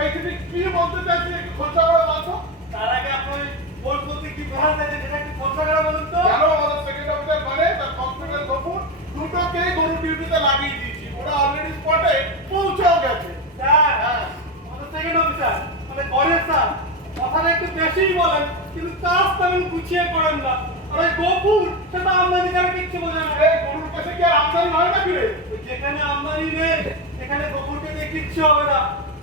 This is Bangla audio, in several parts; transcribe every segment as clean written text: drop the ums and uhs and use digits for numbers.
এই তুমি কি বলতে চাইছি একটু খোঁজা করে বলতো। তার আগে আপনি কোন প্রতি কি প্রধান চাইছেন সেটা একটু খোঁজা করে বলুন তো। জানো আমাদের সেকেন্ড অফিসার মানে তার কনস্টেবল গফুর দুটোকেই গরু ডিউটিতে লাগিয়ে দিয়েছি, ওরা অলরেডি স্পটে পৌঁছেও গেছে। স্যার আমাদের সেকেন্ড অফিসার মানে গণেশ স্যার কথাটা একটু বেশিই বলেন, কিন্তু কাজ তেমন গুছিয়ে করেন না। আর ওই গফুর সেটা আমদানি করে কিচ্ছু বোঝে না। এই গরুর কাছে কি আর আমদানি হয় না কি রে? যেখানে আমদানি নেই সেখানে গফুরকে দিয়ে কিচ্ছু হবে না,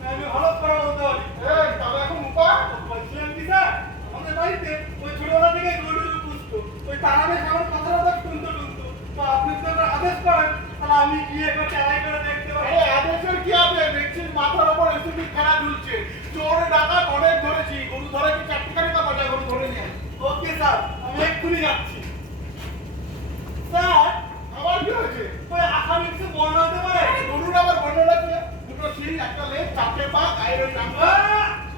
আমি ভালো করে বলতে পারি। এই তাহলে এখন উপায় বলছিলাম কি স্যার, আমাদের বাড়িতে ওই ছোটবেলা থেকে গরু পুষতো, ওই তারা বেশ আমার কথাটা শুনতো শুনতো, তো আপনি তো এবার আদেশ করেন, তাহলে আমি গিয়ে একবার চালাই করে দেখতে পারি। এই আদেশের কি আছে? দেখছিস মাথার উপর এসিবি খেলা ঝুলছে, চোরে ডাকাত অনেক ধরেছি, গরু ধরে কি চারটিখানি কথা যায়, গরু ধরে নিয়ে। ওকে স্যার, আমি এক্ষুনি যাচ্ছি। স্যার আবার কি হয়েছে? ওই আসামি কিছু বর্ণনা দিতে পারে? গরুর আবার বর্ণনা আছে, দুটো শিং একটা লেজ চারটে পা গায়ের ওই নামটা।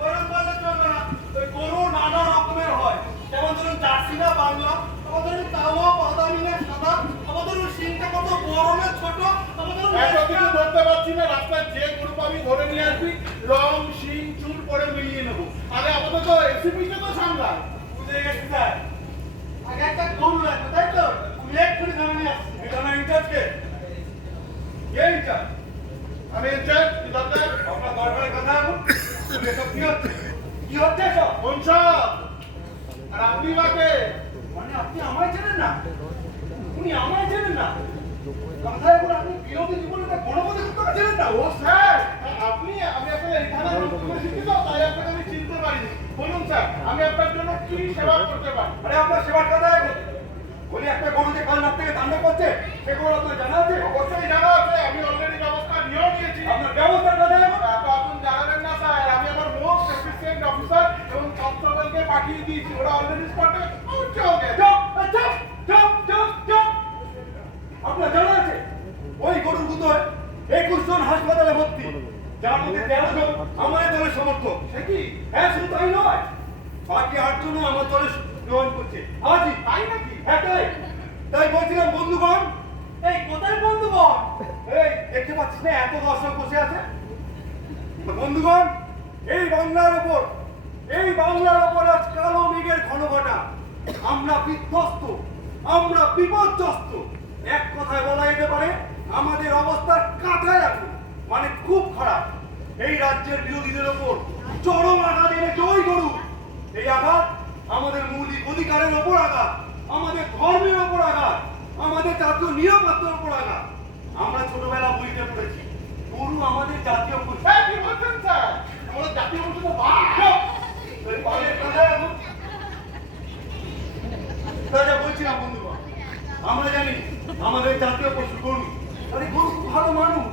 ওরকম বললে চলবে না। ওই গরু নানা রকমের হয়, যেমন ধরুন জার্সি না বাংলা, আবার ধরুন কালো বাদামি না সাদা, আবার ধরুন শিংটা কত বড় না ছোট, আবার ধরুন এত কিছু ধরতে পারছি না, রাস্তায় যে গরু পাবি ধরে নিয়ে আসবি, রং শিং চুল পরে মিলিয়ে নেবো। আরে আপাতত এসিপিকে তো সামলায়। বুঝে গেছি স্যার। আগে একটা গরু লাগবে তাই তো, আমি এক্ষুনি ধরে নিয়ে আসছি। এখানে ইনচার্জকে এই ইনচার্জ আমি ইনচার্জ কি দরকার? আপনার দরবারে কথা বলুন। এসব কি হচ্ছে? কি হচ্ছে এসব? কোন সব? আর আপনি বাকে মানে আপনি আমায় চেনেন না? উনি আমায় চেনেন না? কথায় বলে আপনি বিরোধী জীবনে গণপতি করে চেনেন না? ও স্যার, আপনি আমি আসলে এই থানায় নতুন এসেছি তো, তাই আপনাকে আমি চিনতে পারিনি। বলুন স্যার, আমি আপনার জন্য কি সেবা করতে পারি? আরে আপনার সেবার কথায় বলি, একটা গরু যে কাল রাত থেকে তাণ্ডব করছে সে খবর আপনার জানা আছে? অবশ্যই জানা আছে, আমি অলরেডি ব্যবস্থা নিয়েও নিয়েছি। আপনার ব্যবস্থার কথা এখন তো আপনি জানাবেন না স্যার, আমি আমার মোস্ট এফিসিয়েন্ট অফিসার এবং কনস্টেবলকে পাঠিয়ে দিয়েছি, ওরা অলরেডি স্পটে পৌঁছেও গেছে। আপনার জানা আছে ওই গরুর গুতোয় 21 জন হাসপাতালে ভর্তি, যার মধ্যে 13 জন আমার দলের সমর্থক। সে কি? হ্যাঁ শুধু তাই নয়, বাকি 8 জনও আমার দলে জয়েন করছে আজই। তাই নাকি? হ্যাঁ তাই বলছিলাম বন্ধুগণ, এই কোথায় বন্ধুগণ? এই দেখতে পাচ্ছিস না এত দর্শক বসে আছে? বন্ধুগণ, এই বাংলার ওপর আজ কালো মেঘের ঘন ঘটা, আমরা বিধ্বস্ত, আমরা বিপর্যস্ত। এক কথায় বলা যেতে পারে আমাদের অবস্থা কাঁথায় এখন, মানে খুব খারাপ। এই রাজ্যের বিরোধীদের ওপর চরম আঘাত এনেছে ওই গরু। এই আঘাত আমাদের মৌলিক অধিকারের ওপর আঘাত, আমাদের ধর্মের ওপর আঘাত, আমাদের জাতীয় নিরাপত্তার ওপর আঘাত। আমরা ছোটবেলা বইতে পড়েছি গরু আমাদের জাতীয় পশু। হ্যাঁ, কি বলছেন স্যার? আমাদের জাতীয় পশু তো বাঘ। বলছিলাম বন্ধুগণ, আমরা জানি আমাদের জাতীয় পশু গরু, আরে গরু খুব ভালো মানুষ।